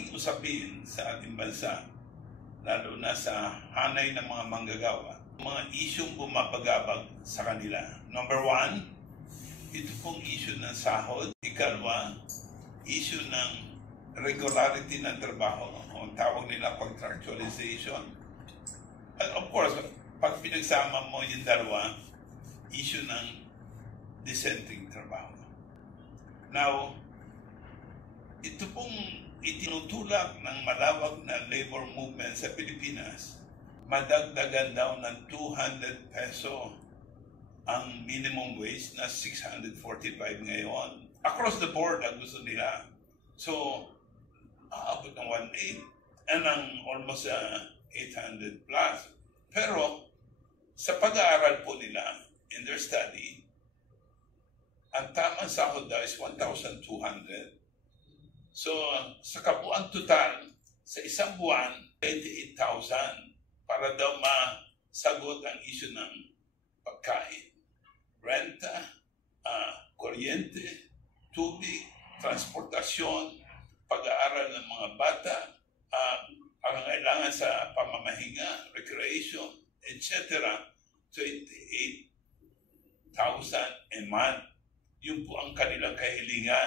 malaking usapin sa ating bansa, lalo na sa hanay ng mga manggagawa, mga isyong bumabagabag sa kanila. Number one, ito pong issue ng sahod. Ikalawa, issue ng regularity ng trabaho, o tawag nila contractualization. And of course, pag pinagsama mo yung dalawa, issue ng dissenting trabaho. Now, ito pong itinutulak ng malawak na labor movement sa Pilipinas, madagdagan daw ng 200 peso ang minimum wage na 645 ngayon. Across the board ang gusto nila. So, aabot ng 1.8 and ang almost 800 plus. Pero, sa pag-aaral po nila, in their study, ang tamang sahod daw is 1,200. So, sa kabuang total, sa isang buwan, 28,000 para daw masagot ang issue ng pagkain, renta, kuryente, tubig, transportasyon, pag-aaral ng mga bata, ang kailangan sa pamamahinga, recreation, etc. 28,000 a month. Yun po ang kanilang kahilingan.